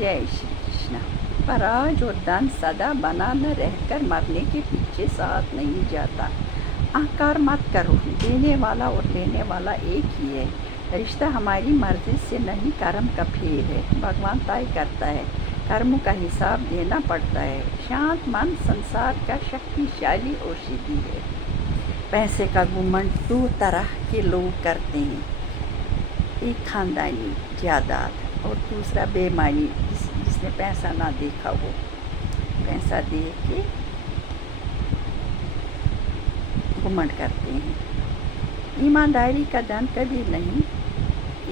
जय श्री कृष्ण। पराज और धन सदा बना न रहकर मरने के पीछे साथ नहीं जाता। अहंकार मत करो, देने वाला और लेने वाला एक ही है। रिश्ता हमारी मर्जी से नहीं, कर्म का फेर है। भगवान तय करता है, कर्मों का हिसाब देना पड़ता है। शांत मन संसार का शक्तिशाली औषधि है। पैसे का घमंड दो तरह के लोग करते हैं, एक खानदानी जायदाद और दूसरा बेईमानी, जिसने पैसा ना देखा वो पैसा दे के घमंड करते हैं। ईमानदारी का धन कभी नहीं,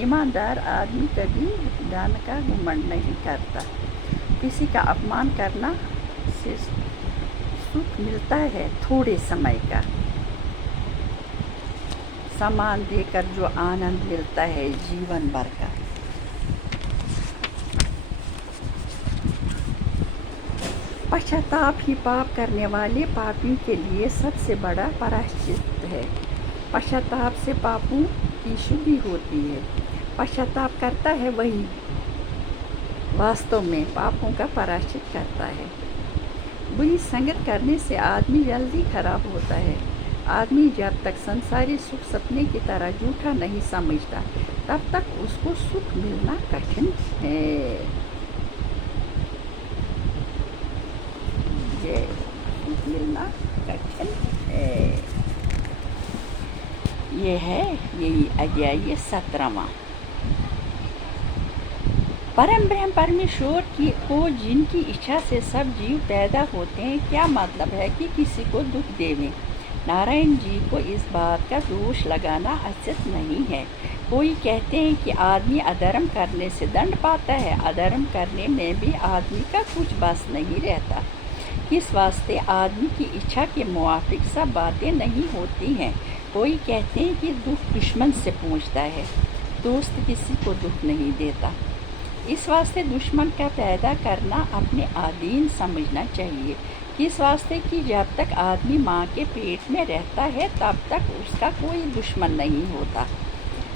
ईमानदार आदमी कभी धन का घमंड नहीं करता। किसी का अपमान करना से सुख मिलता है थोड़े समय का, सम्मान देकर जो आनंद मिलता है जीवन भर का। पश्चाताप ही पाप करने वाले पापियों के लिए सबसे बड़ा प्रायश्चित है। पश्चाताप से पापों की शुद्धि होती है। पश्चाताप करता है वही वास्तव में पापों का प्रायश्चित करता है। बुरी संगत करने से आदमी जल्दी खराब होता है। आदमी जब तक संसारी सुख सपने की तरह झूठा नहीं समझता, तब तक उसको सुख मिलना कठिन है। सुख मिलना कठिन है। ये है यही अध्याय 17वां। परम ब्रह्म परमेश्वर को जिनकी इच्छा से सब जीव पैदा होते हैं, क्या मतलब है कि किसी को दुख देवें। नारायण जी को इस बात का दोष लगाना उचित नहीं है। कोई कहते हैं कि आदमी अधर्म करने से दंड पाता है, अधर्म करने में भी आदमी का कुछ बस नहीं रहता। किस वास्ते आदमी की इच्छा के मुवाफिक सब बातें नहीं होती हैं। कोई कहते हैं कि दुख दुश्मन से पहुंचता है, दोस्त किसी को दुख नहीं देता। इस वास्ते दुश्मन का पैदा करना अपने अधीन समझना चाहिए। किस वास्ते कि जब तक आदमी माँ के पेट में रहता है तब तक उसका कोई दुश्मन नहीं होता।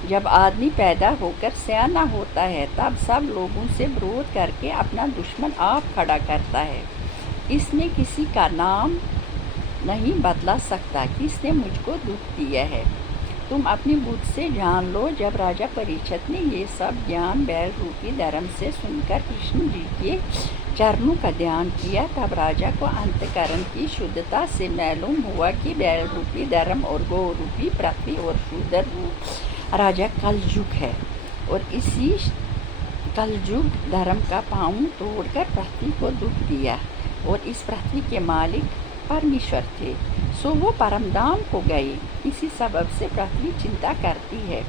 जब आदमी पैदा होकर सयाना होता है तब सब लोगों से विरोध करके अपना दुश्मन आप खड़ा करता है। इसमें किसी का नाम नहीं बदला सकता किसने मुझको दुख दिया है। तुम अपनी बुद्धि से जान लो। जब राजा परीक्षित ने ये सब ज्ञान बैल रूपी धर्म से सुनकर कृष्ण जी के चरणों का ध्यान किया, तब राजा को अंतःकरण की शुद्धता से मालूम हुआ कि बैल रूपी धर्म और गौ रूपी पृथ्वी और शूद्र रूप राजा कलयुग है, और इसी कलयुग धर्म का पाँव तोड़कर पृथ्वी को दुख दिया, और इस पृथ्वी के मालिक परमेश्वर थे, सो वो परमधाम को गए। इसी सबब से पृथ्वी चिंता करती है।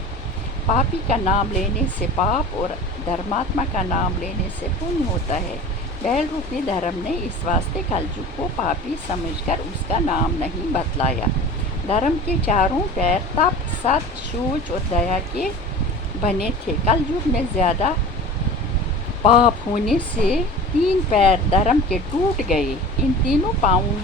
पापी का नाम लेने से पाप और धर्मात्मा का नाम लेने से पुण्य होता है। बैल रूपी धर्म ने इस वास्ते कलयुग को पापी समझकर उसका नाम नहीं बतलाया। धर्म के चारों पैर तप, सत, शौच और दया के बने थे। कलयुग में ज़्यादा पाप होने से 3 पैर धर्म के टूट गए। इन तीनों पाँवों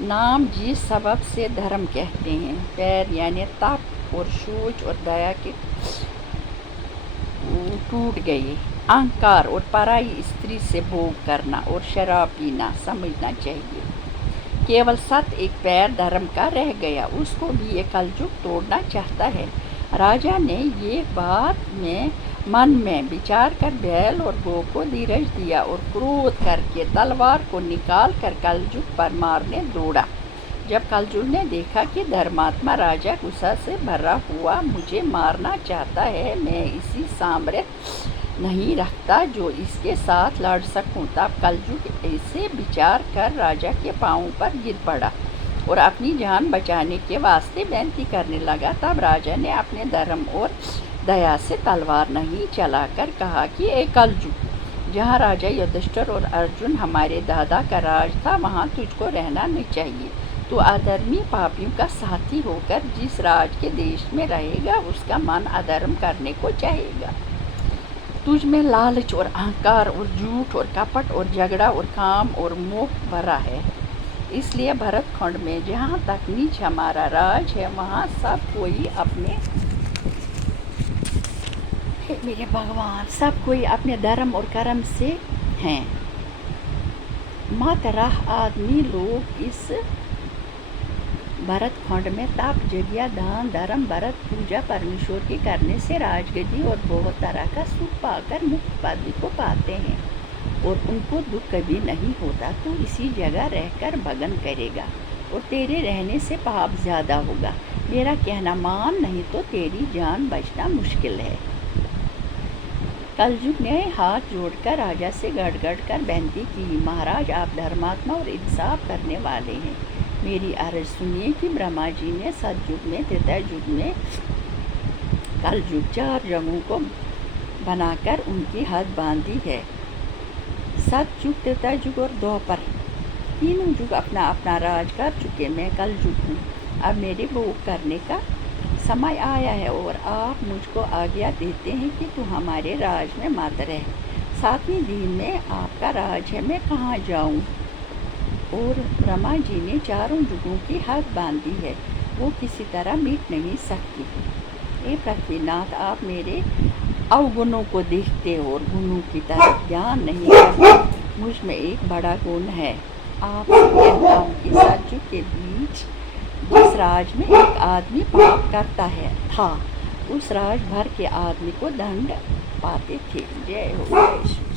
नाम जिस सबब से धर्म कहते हैं। पैर यानी तप और शौच और दया के टूट गए। अहंकार और पराई स्त्री से भोग करना और शराब पीना समझना चाहिए। केवल सत एक पैर धर्म का रह गया, उसको भी ये कलयुग तोड़ना चाहता है। राजा ने ये बात में मन में विचार कर बैल और गौ को धीरज दिया और क्रोध करके तलवार को निकाल कर कलयुग पर मारने दौड़ा। जब कलयुग ने देखा कि धर्मात्मा राजा गुस्सा से भरा हुआ मुझे मारना चाहता है, मैं इसी सामर्थ्य नहीं रखता जो इसके साथ लड़ सकूं, तब कलयुग ऐसे विचार कर राजा के पाँव पर गिर पड़ा और अपनी जान बचाने के वास्ते बेनती करने लगा। तब राजा ने अपने धर्म और दया से तलवार नहीं चलाकर कहा कि ए कलयुग, जहाँ राजा युधिष्ठिर और अर्जुन हमारे दादा का राज था, वहाँ तुझको रहना नहीं चाहिए। तो अधर्मी पापियों का साथी होकर जिस राज के देश में रहेगा, उसका मन अधर्म करने को चाहेगा। तुझ में लालच और अहंकार और झूठ और कपट और झगड़ा और काम और मोह भरा है। اس لیے بھرت کھنڈ میں جہاں تک نیچ ہمارا راج ہے وہاں سب کوئی اپنے میرے بھگوان سب کوئی اپنے دھرم اور کرم سے ہیں۔ مت رہ آدمی لوگ اس بھرت کھنڈ میں تپ جگیا دان دھرم بھرت پوجا پرمیشور کی کرنے سے راج گدی اور بہت طرح کا سکھ پا کر مکت پدوی کو پاتے ہیں اور ان کو دکھ کبھی نہیں ہوتا۔ تو اسی جگہ رہ کر بھجن کرے گا اور تیرے رہنے سے پاپ زیادہ ہوگا۔ میرا کہنا مان نہیں تو تیری جان بچنا مشکل ہے۔ کلجگ نے ہاتھ جوڑ کر راجا سے گڑ گڑ کر بینتی کی، مہاراج آپ دھرماتما اور انصاف کرنے والے ہیں، میری عرض سنیے کہ برہما جی نے ست یگ میں، تریتا یگ میں، کل یگ 4 جگہوں کو بنا کر ان کی حد باندھی ہے۔ ست یگ، تریتا یگ اور دوپر تینوں یگ اپنا اپنا راج کر چکے، میں کل یگ ہوں، اب میرے بھوگ کرنے کا سمے آیا ہے اور آپ مجھ کو آگیا دیتے ہیں کہ تو ہمارے راج میں مت رہ، 7ویں دن میں آپ کا راج ہے، میں کہاں جاؤں؟ اور برہما جی نے 4 یگوں کی حد باندھی ہے، وہ کسی طرح مٹ نہیں سکتی۔ اے پرتھوی ناتھ، آپ میرے اوگنوں کو دیکھتے اور گنوں کی طرف دھیان نہیں کرتے، مجھ میں ایک بڑا گن ہے۔ آپ سے کہتا ہوں کہ ست یگ کے بیچ جس راج میں ایک آدمی پاپ کرتا تھا، اس راج بھر کے آدمی کو دنڈ پاتے تھے۔ جے ہو، جے شری